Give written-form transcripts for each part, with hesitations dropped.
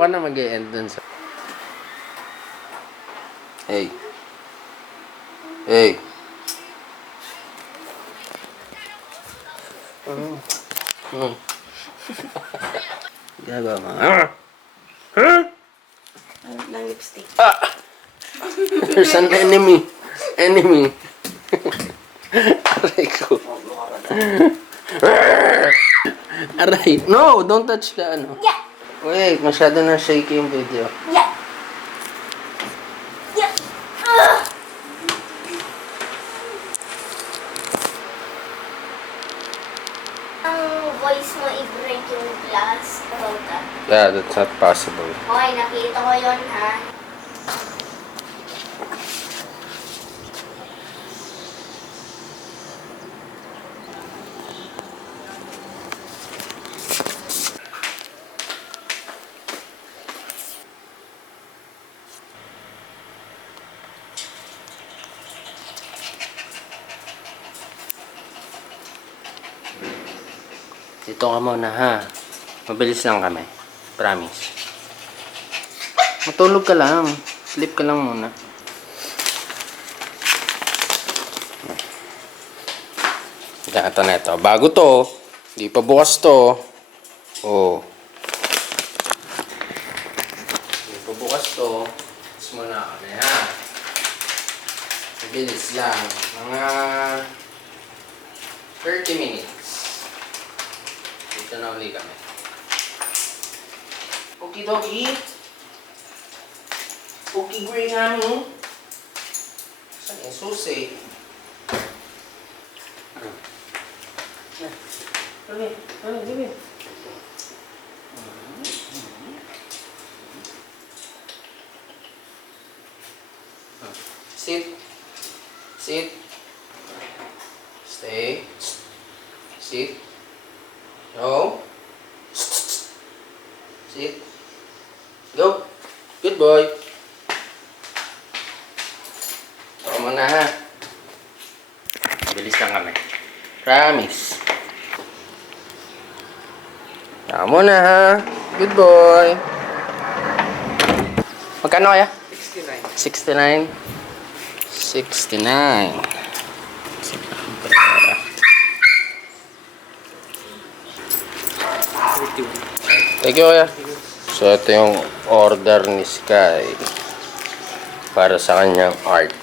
ka na mag-e-end dun sa... Hey. Hey. Gagawa mo. Ng lipstick. There's an enemy. Enemy. Aray ko. Aray. No, don't touch the ano. Yeah. Wait, masyado na shaky yung video. Yeah. Yeah. Ang voice mo i-break yung glass about that. Yeah, that's not possible. Okay, nakita ko yun, ha? Dito ka muna, ha? Mabilis lang kami. Promise. Matulog ka lang. Sleep ka lang muna. Ito na ito. Bago to. Hindi pa bukas to. Oh. Hindi pa bukas to. Tapos muna kami, ha? Mabilis lang. Mga 30 minutes. Dito na uli kami. Okidoki. Okigray namin. Saan yung susi? Dali. Sit. Sit. Stay. Sit. No. Sit. Go. Good boy. Ito muna, ha. Bilis lang kami. Promise. Ito muna, ha. Good boy. Magkano kaya? 69. 69. 69. Thank you, kuya. So, ito yung order ni Sky para sa kanyang art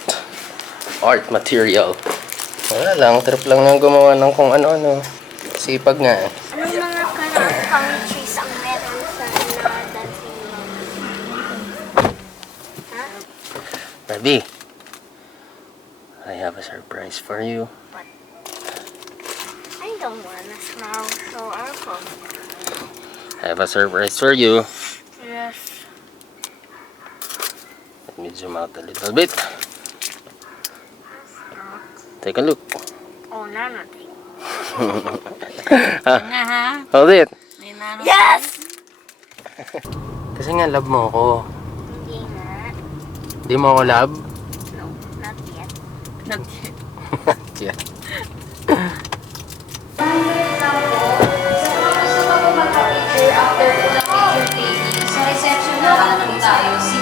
material. Wala lang, trip lang nang gumawa ng kung ano-ano. Sipag nga eh. Anong mga countries ang meron sa dancing room? Ha? Barbie, I have a surprise for you. What? I don't wanna smell so awful. I have a surprise for you. Yes. Let me zoom out a little bit. Take a look. Oh, nothing. Hold it. Yes! Kasi nga love mo ako. Hindi nga. Di mo ako love? No, not yet. Not yet. Yeah.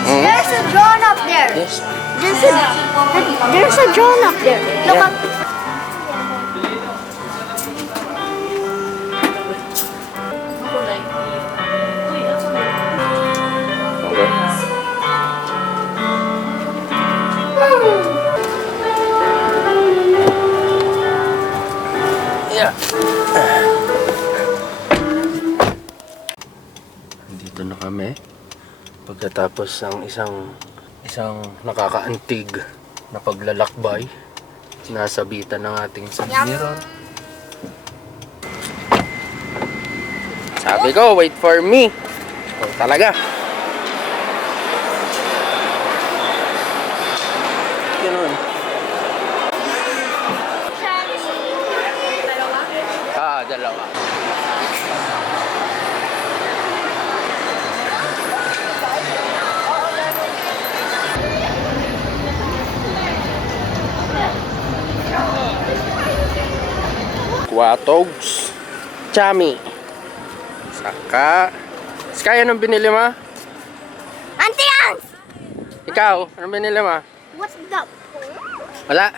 There's a drone up there. Yes. There's a drone up there. Look Yeah. up. Okay. Yeah. Dito na kami. Pagkatapos ang isang nakakaantig na paglalakbay, nasabitan ng ating submirror. Sabi ko, wait for me. Oh, talaga. Ganun. Dalawa. Quatogs. Chami. Saka. Sky, anong binili mo? Ikaw, ano binili mo? What's that? Wala.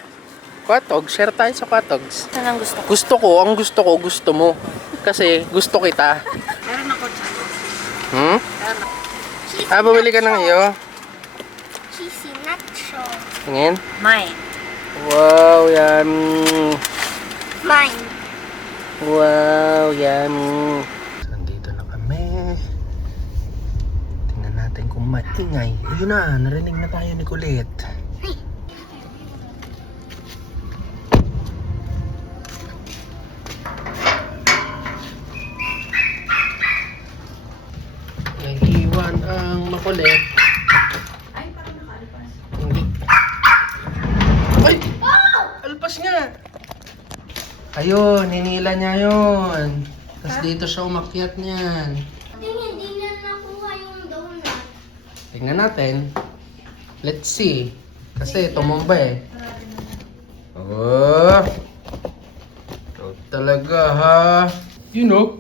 Quatogs. Share tayo sa Quatogs. Saan ang gusto ko? Gusto ko, gusto mo. Kasi gusto kita. Meron ako dyan. Hmm? Meron ako. Bumili ka ng iyo. Cheesy nacho. Tingin. Mine. Wow, yummy. Mine. Wow, yummy. Nandito na kami. Tingnan natin kung maingay. Ayun na, narinig na tayo ni Colette. Naiiwan ang makulit. Ay, parang nakalipas. Hindi. Ay! Alpas nga! Ayun, hinila niya yun. Tapos dito siya umakyat niyan. Hindi na nakuha yung donut. Tingnan natin. Let's see. Kasi tumumba eh. Oh! Ito talaga ha. You know.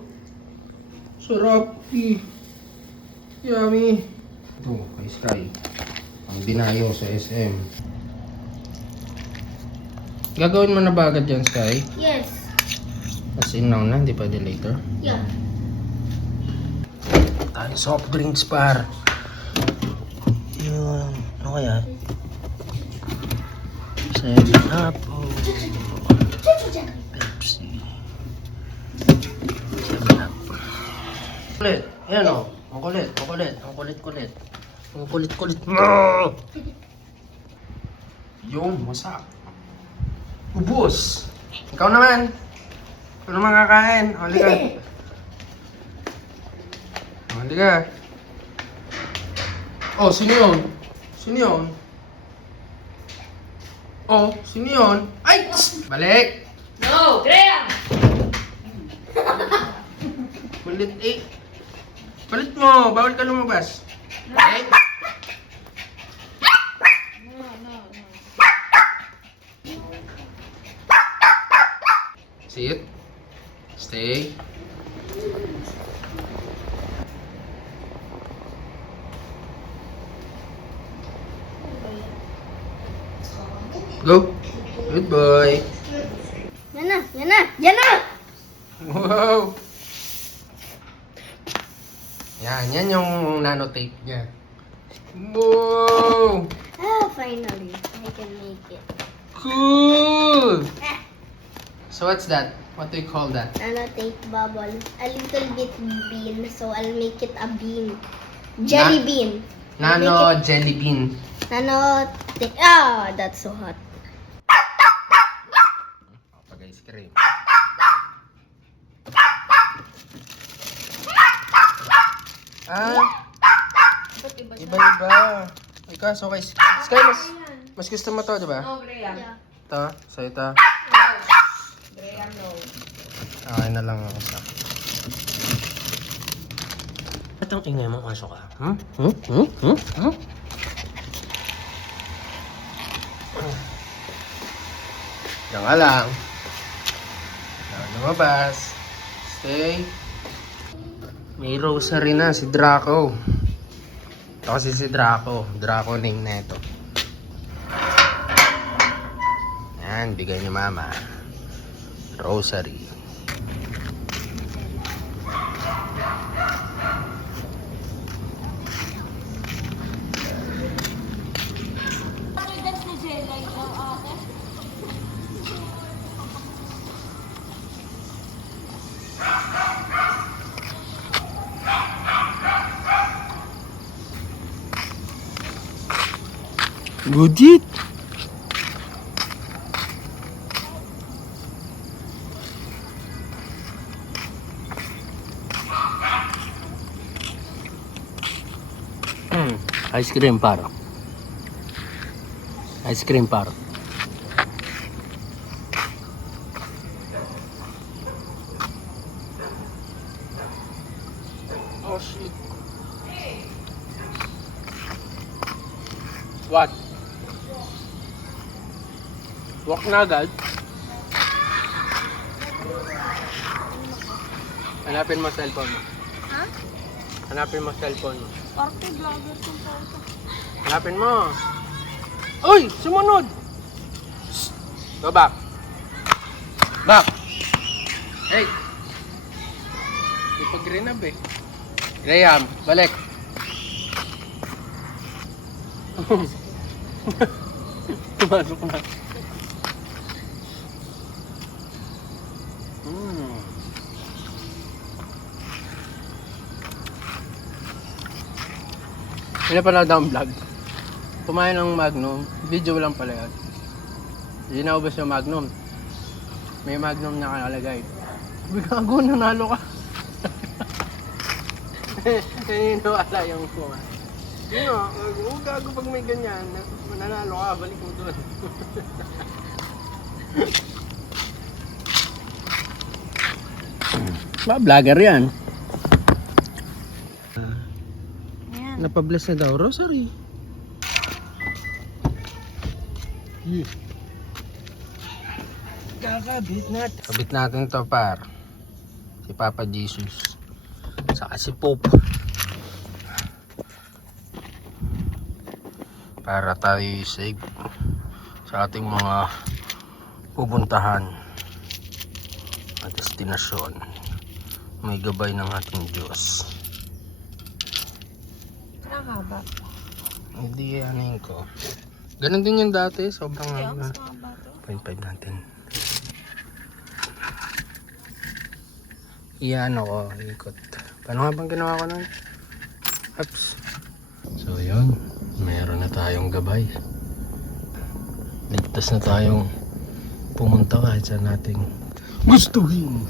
Sarap. Yummy. Ito, kay Sky. Ang dinayo sa SM. Gagawin mo na ba agad yan, Sky? Yes. As in now na, hindi pwede later. Yeah. Tayo soft drinks par. Yun. Ano kaya? 7-Up. Pepsi. 7-Up. Kulit. Yan o. Ang kulit. Ang kulit. Ang kulit-kulit. Ang kulit-kulit. Yung, wasak. Ubus. Ikaw naman. Ikaw naman kakain. Huli ka. Huli ka. Oh, sino yun? Sino yun? Oh, sino yun? Ay! Balik! No, Graham! Kulit eh. Kulit mo. Bawal ka lumabas. Balik. Sit. Stay. Go. Good boy. Yan na, yan na, yan na! Wow. Yan yung nanotape niya. Wow. Ah, finally, I can make it. Cool. So what's that? What do you call that? Nanotape bubble. A little bit bean, so I'll make it a bean. Jelly bean. Nano jelly bean. That's so hot. Pag-ice cream. Iba-iba. Ikaw, so kay Sky, mas gusto mo to, di ba? No, Graham. Yeah. Ito, so ito. Graham, no. Okay na lang ako sa. Ba't ang ingay mo, masok ka? Diyan ka lang. Diyan lumabas. Stay. May rosary na si Draco. Ito kasi si Draco. Draco name na ito. Yan, bigay ni Mama. Rosary. Good it. Ice cream par. Ice cream par. Oh shit. What? Walk na agad. Hanapin mo cellphone mo. Ha? Hanapin mo cellphone mo. Party vlogger kung photo. Hanapin mo. Uy! Sumunod! Shh! Go back. Back! Hey! Di pa green up eh. Graham, balik. Tumasok na. Hindi pa na down vlog. Kumain ng Magnum. Video lang pala yan. Hindi naubos yung Magnum. May Magnum na nakalagay. Gago, nanalo ka. Naniniwala yung kumain. Yun o, gago pag may ganyan. Nanalo ka, balik mo doon. Vlogger yan. Napabless na daw, rosary. Kakabit natin. Kabit natin to par. Si Papa Jesus. Saka si Pope. Para tayo safe sa ating mga pupuntahan at destinasyon. May gabay ng ating Diyos. Nakahaba. Hindi anin ko. Ganon din yung dati. Sobrang Kaya haba. mas mahaba to. 0.5 natin. Iyan ako. Ikot. Paano nga bang ginawa ko nun? Oops. So yun. Meron na tayong gabay. Ligtas na tayong pumunta kahit saan nating gustuhin.